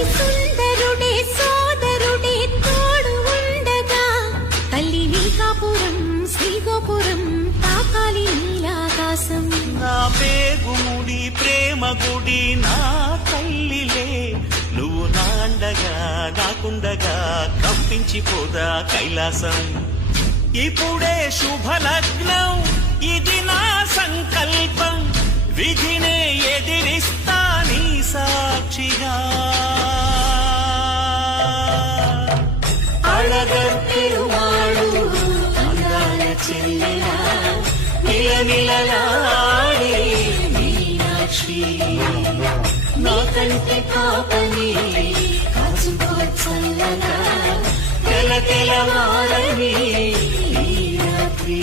అతి సుందరుడే సోదరుడే తోడు ఉండగా తల్లి నీకాపురం శ్రీగోపురం తాకాలి నీలాకాశం. నా పేగుముడి ప్రేమ గుడి నా తల్లిలే, నువ్వు నా అండగా నాకుండగా కంపించిపోదా కైలాసం. ఇప్పుడే శుభలగ్నం ఇది నా సంకల్పం, విధినే ఎదిరిస్తా నీ సాక్షిగా. అళగర్తిరువాడు అందాల చెల్లెలా నిలనిలలాడే మీనాక్షి, నాకంటే పాపని కాచుకో చల్లగా తెల తెలవారని ఈ రాత్రి.